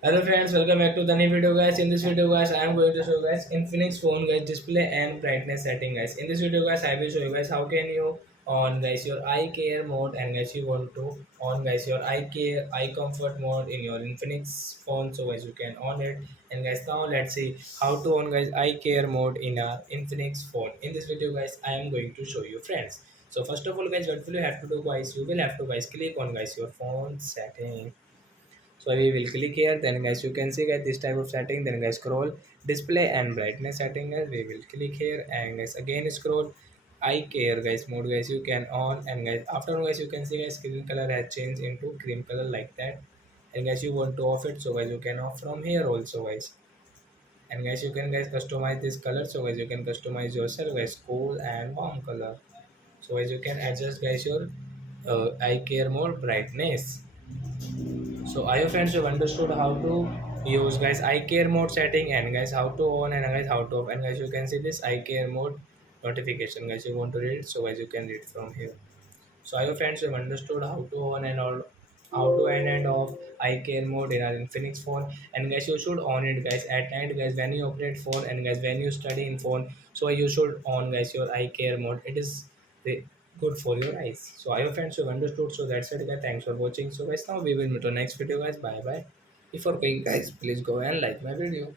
Hello friends, welcome back to the new video guys. In this video guys, I am going to show you guys Infinix phone guys display and brightness setting guys. In this video guys, I will show you guys how can you on guys your eye care mode and guys you want to on guys your eye care eye comfort mode in your Infinix phone. So guys you can on it, and guys now let's see how to on guys eye care mode in a Infinix phone. In this video guys, I am going to show you friends. So first of all guys, what will you have to do guys? You will have to guys click on guys your phone setting. So we will click here, then guys you can see guys this type of setting, then guys scroll display and brightness setting guys, we will click here, and guys again scroll eye care guys mode guys you can on, and guys after guys you can see guys screen color has changed into cream color like that, and guys you want to off it, so guys you can off from here also guys, and guys you can guys customize this color, so guys you can customize yourself guys cool and warm color, so guys you can adjust guys your eye care mode brightness. So I hope friends you have understood how to use guys eye care mode setting, and guys how to on and guys how to off, and guys you can see this eye care mode notification guys you want to read, so guys you can read from here. So I hope friends you have understood how to on and all, how to on and off eye care mode in our Infinix phone, and guys you should on it guys at night guys when you operate phone, and guys when you study in phone, so you should on guys your eye care mode. It is the good for your eyes. So I hope friends you have understood. So that's it guys. Thanks for watching. So guys now we will meet on next video guys. Bye bye. Before going guys, please go and like my video.